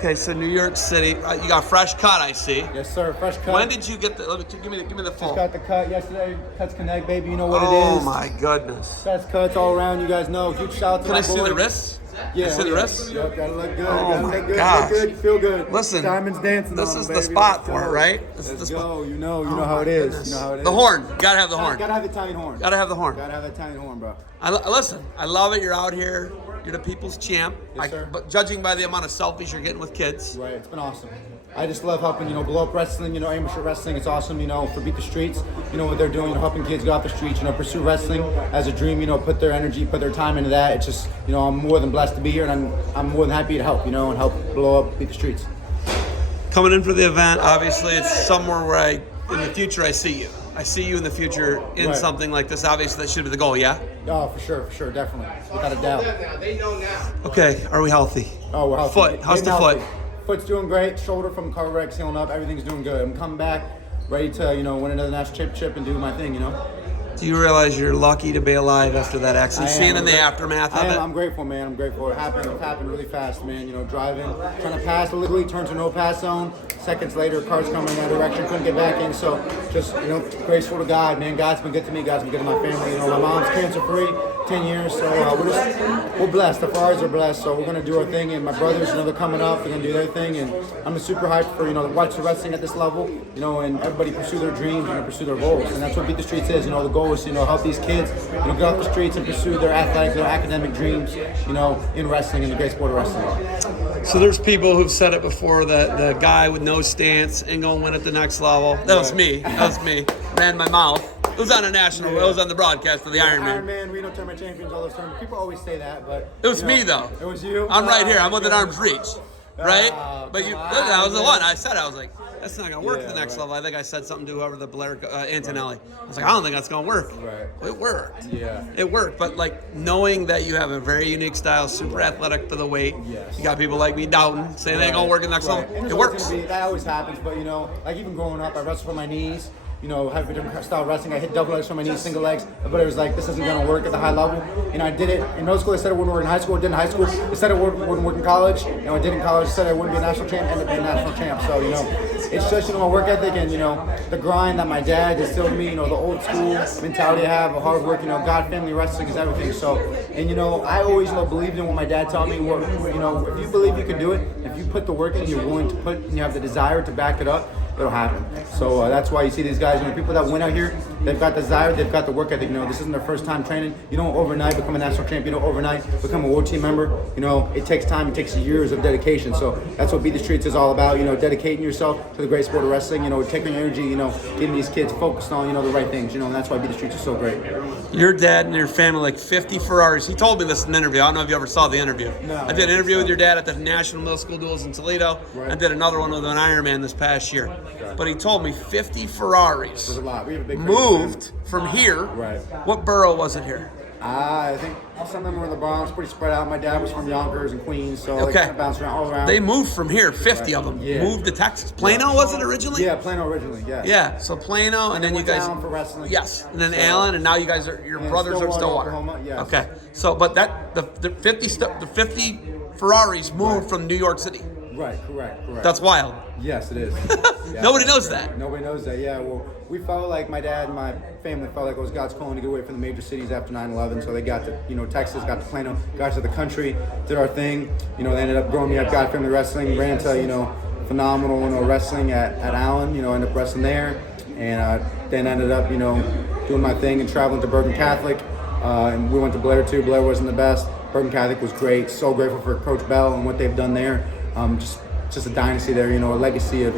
Okay, so New York City, you got fresh cut, I see. Yes, sir. Fresh cut. When did you get the? Give me the phone. Just got the cut yesterday. Cuts Connect, baby. You know what it Oh is. my goodness. Best cuts all around. You guys know. Huge shout out to Can my I see boy. the wrists? Yeah. Can I see the wrists? Yep, gotta look good. Oh gotta my look good. gosh. Look good. Feel good. Listen, Diamonds dancing. This on is them, the baby. spot Let's for it, go. right? This is Let's the spot. go. You know Oh how my it is. goodness. You know how it is. The horn. Gotta have the horn. Gotta have the Italian horn. Gotta have the horn. Gotta have the Italian horn, bro. Listen, I love it. You're out here. You're the people's champ. Yes, sir. But judging by the amount of selfies you're getting with kids. Right, it's been awesome. I just love helping, blow up wrestling, amateur wrestling. It's awesome, for Beat the Streets. What they're doing, helping kids go off the streets, pursue wrestling as a dream, put their energy, put their time into that. It's just, I'm more than blessed to be here, and I'm more than happy to help, and help blow up Beat the Streets. Coming in for the event, obviously it's somewhere where in the future I see you. I see you in the future in Right. something like this. Obviously that should be the goal, yeah? Oh, for sure, definitely. Without a doubt. They know now. Okay, are we healthy? Oh, we're healthy. Foot, how's the Getting foot? healthy. Foot's doing great. Shoulder from the car wreck, healing up. Everything's doing good. I'm coming back, ready to, win another national championship and do my thing, Do you realize you're lucky to be alive after that accident? I am. Seeing in the aftermath of it? I'm grateful, man. I'm grateful. It happened really fast, man. Driving, trying to pass illegally, turn to no pass zone. Seconds later, cars coming in that direction, couldn't get back in. So just, graceful to God, man. God's been good to me. God's been good to my family. My mom's cancer-free, 10 years. So we're blessed. The Ferraris are blessed. So we're going to do our thing. And my brothers, they're coming up. They're going to do their thing. And I'm super hyped for, to watch the wrestling at this level, and everybody pursue their dreams and pursue their goals. And that's what Beat the Streets is. The goal is, help these kids, get off the streets and pursue their athletic, their academic dreams, in wrestling, in the great sport of wrestling. So there's people who've said it before that the guy with no stance ain't gonna win at the next level. That was me. Ran my mouth. It was on a national. It was on the broadcast for the Iron Man. Iron Man, Reno Tournament champions, all those tournaments. People always say that, but It was me though. It was you. I'm right here. I'm within arm's reach. Right? But come on, that was the man. one. I said, I was like, that's not going to work at the next right. level. I think I said something to whoever the Blair, Antonelli. I was like, I don't think that's going to work. Right. It worked. Yeah. It worked. But knowing that you have a very unique style, super athletic for the weight, Yes. you got people like me doubting, saying they ain't going to work at the next level. And It there's works. always gonna be- that always happens, but like even growing up, I wrestled for my knees. Have a different style of wrestling. I hit double legs from my knees, single legs, but it was like, this isn't going to work at the high level. I did it in middle school. I said it wouldn't work in high school. It did in high school. I said it wouldn't work in college. I did in college. I said I wouldn't be a national champ. Ended up being a national champ. So, it's just, my work ethic and, the grind that my dad instilled in me, the old school mentality I have, the hard work, God, family, wrestling is everything. So, and, I always, believed in what my dad taught me. If you believe you can do it, if you put the work in, you're willing to put, and you have the desire to back it up, it'll happen. So that's why you see these guys, people that win out here, they've got the desire, they've got the work ethic. This isn't their first time training. You don't overnight become a national champion. You don't overnight become a world team member. It takes time. It takes years of dedication. So that's what Beat the Streets is all about. Dedicating yourself to the great sport of wrestling. Taking your energy. Getting these kids focused on the right things. And that's why Beat the Streets is so great. Your dad and your family, like 50 Ferraris. He told me this in an interview. I don't know if you ever saw the interview. No, I did an interview with your dad at the National Middle School Duels in Toledo. Right. I did another one with an Iron Man this past year. Okay. But he told me 50 Ferraris There's a lot. We have a big moved from here. Right. What borough was it here? I think some of them were in the Bronx, pretty spread out. My dad was from Yonkers and Queens, so Okay. kind of bounced around all around. They moved from here, 50 of them. Yeah. Moved to Texas. Plano was it originally? Yeah, Plano originally, yeah. Yeah, so Plano, and then you went guys. down for wrestling. Yes, and then So- Allen, and now you guys are your Yeah, brothers are in Stillwater, Stillwater. Oklahoma, yes. Okay, so but the 50 Ferraris moved from New York City. Right, correct. That's wild. Yes, it is. Yeah, Nobody knows correct. that. Nobody knows that, yeah. Well, we felt like my dad and my family felt like it was God's calling to get away from the major cities after 9/11. So they got to, Texas, got to Plano, got to the country, did our thing. They ended up growing me up, God Family Wrestling, ran to, phenomenal, wrestling at Allen, ended up wrestling there. And then ended up, doing my thing and traveling to Bergen Catholic. And we went to Blair too. Blair wasn't the best. Bergen Catholic was great. So grateful for Coach Bell and what they've done there. Just a dynasty there, a legacy of,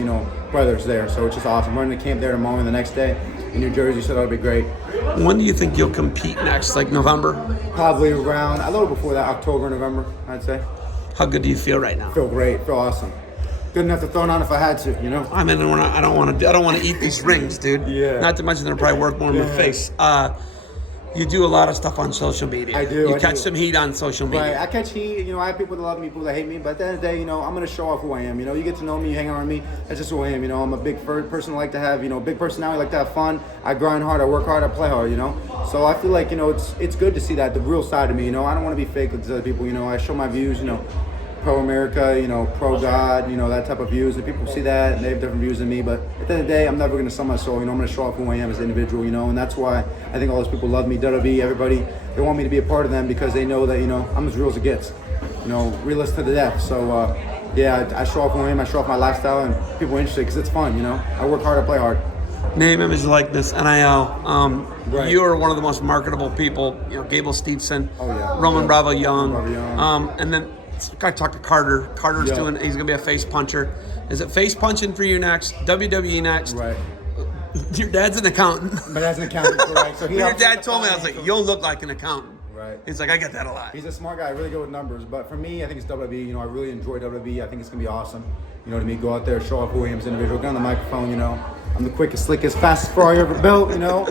brothers there. So it's just awesome. Running the camp there tomorrow and the next day in New Jersey, so that'll be great. When do you think you'll compete next? Like November? Probably around a little before that, October, November, I'd say. How good do you feel right now? Feel great, feel awesome. Good enough to throw it on if I had to, I mean, I don't want to eat these rings, dude. Yeah. Not to mention they're probably worth more than my face. You do a lot of stuff on social media. I do. You I catch do. some heat on social media. Right, I catch heat. I have people that love me, people that hate me. But at the end of the day, I'm going to show off who I am. You get to know me, you hang out with me. That's just who I am. I'm a big person. I like to have, big personality. I like to have fun. I grind hard. I work hard. I play hard. So I feel like, it's good to see that the real side of me. I don't want to be fake with other people. I show my views. pro America, you know, pro God, you know, that type of views. And people see that and they have different views than me. But at the end of the day, I'm never going to sell my soul. You know, I'm going to show off who I am as an individual, you know, and that's why I think all those people love me. WWE, everybody, they want me to be a part of them because they know that, you know, I'm as real as it gets. You know, realist to the death. So, yeah, I show off who I am. I show off my lifestyle, and people are interested because it's fun, you know. I work hard, I play hard. Name, image, likeness, NIL. Right. You are one of the most marketable people. You know, Gable Steveson, Oh, yeah. Roman Yeah. Bravo Young. Bravo Young. And then I talked to Carter. Carter's Yeah. he's going to be a face puncher. Is it face punching for you next? WWE next? Right. Your dad's an accountant. But as an accountant, correct. So he When your helps with dad the told me, I was like, financials. you don't look like an accountant. Right. He's like, I get that a lot. He's a smart guy, really good with numbers. But for me, I think it's WWE. You know, I really enjoy WWE. I think it's gonna be awesome. You know what I mean? Go out there, show off who I am as an individual. Get on the microphone. You know, I'm the quickest, slickest, fastest Ferrari ever built. You know.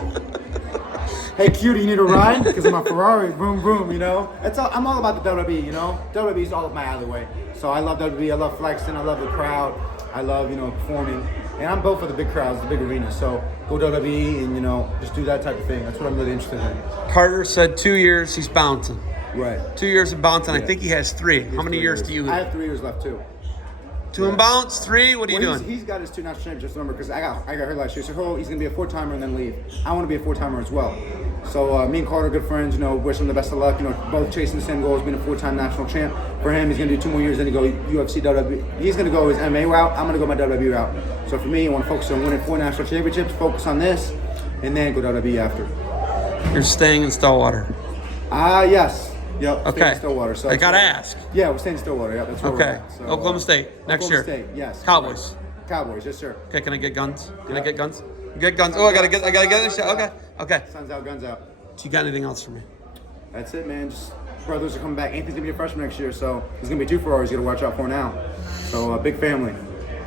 Hey, cutie, you need a ride? Because I'm a Ferrari. Boom, boom. You know. I'm all about the WWE. You know, WWE is all up my alleyway. So I love WWE. I love flexing. I love the crowd. I love, you know, performing. And I'm built for the big crowds, the big arenas. So go WWE and, you know, just do that type of thing. That's what I'm really interested in. Carter said 2 years he's bouncing. Right. 2 years of bouncing. I Yeah. think he has 3. How many 3 years do you I have? have 3 years left too. 2 and bounce? 3? What are you Well, doing? he's got his 2 national championships, remember, because I got hurt last year. So he's going to be a 4-timer and then leave. I want to be a 4-timer as well. So me and Carter are good friends, you know, wish him the best of luck. You know, both chasing the same goal as being a 4-time national champ. For him, he's going to do 2 more years, then he go UFC, WWE. He's going to go his MMA route. I'm going to go my WWE route. So for me, I want to focus on winning 4 national championships, focus on this, and then go WWE after. You're staying in Stillwater. Yes. Yep. Staying Okay. in Stillwater. So I got to ask. Yeah, we're staying in Stillwater. Yeah, that's where we're Okay. at. So, Oklahoma State next Oklahoma year. State, yes. Cowboys. Cowboys, yes, sir. Okay, can I get guns? Can I Yeah. get guns? Get guns. Oh, I gotta get this shit. Okay. Okay. Sun's out, guns out. Do you got anything else for me? That's it, man. Just brothers are coming back. Anthony's gonna be a freshman next year, so he's gonna be 2 Ferraris. You gotta watch out for now. So big family.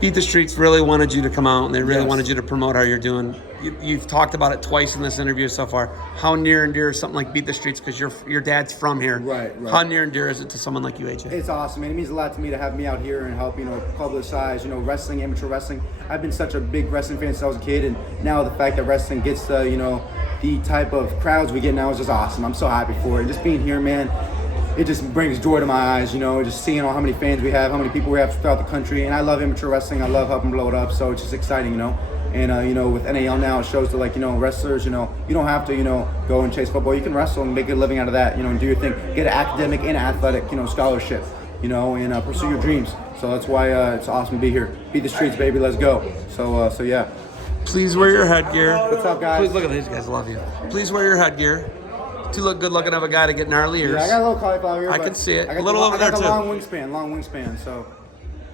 Beat the Streets really wanted you to come out, and they really Yes. wanted you to promote how you're doing. You've talked about it twice in this interview so far. How near and dear is something like Beat the Streets, because your dad's from here. Right. How near and dear is it to someone like you, AJ? It's awesome, man. It means a lot to me to have me out here and help, you know, publicize, you know, wrestling, amateur wrestling. I've been such a big wrestling fan since I was a kid, and now the fact that wrestling gets, you know, the type of crowds we get now is just awesome. I'm so happy for it. And just being here, man, it just brings joy to my eyes, you know, just seeing how many fans we have, how many people we have throughout the country. And I love amateur wrestling. I love helping blow it up. So it's just exciting, you know. And, you know, with NAL now, it shows that, like, you know, wrestlers, you know, you don't have to, you know, go and chase football. You can wrestle and make a living out of that, you know, and do your thing. Get an academic and athletic, you know, scholarship, you know, and pursue your dreams. So that's why it's awesome to be here. Beat the streets, baby. Let's go. So yeah. Please wear your headgear. What's up, guys? Please look at these guys. Love you. Please wear your headgear. To look good looking of a guy to get gnarly ears. Yeah, I got a little cauliflower here. I but can see it. I got A little over there, I got too. the long wingspan. So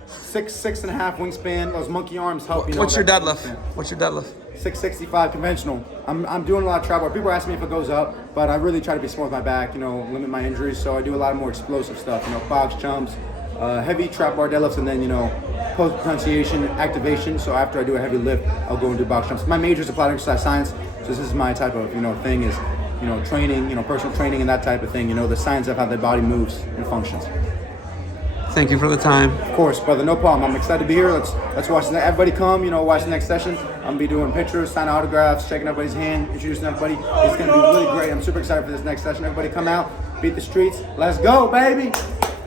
6'6.5" wingspan. Those monkey arms help. You know, What's your that deadlift? wingspan. What's your deadlift? 665 conventional. I'm doing a lot of travel. People ask me if it goes up, but I really try to be smart with my back. You know, limit my injuries. So I do a lot of more explosive stuff. You know, box jumps, heavy trap bar deadlifts, and then, you know, post pronunciation activation. So after I do a heavy lift, I'll go and do box jumps. My major is applied exercise science. So this is my type of, you know, thing is, you know, training, you know, personal training and that type of thing. You know, the science of how the body moves and functions. Thank you for the time. Of course, brother, no problem. I'm excited to be here. Let's watch everybody come. You know, watch the next session. I'm gonna be doing pictures, signing autographs, shaking everybody's hand, introducing everybody. It's gonna be really great. I'm super excited for this next session. Everybody come out, beat the streets. Let's go, baby.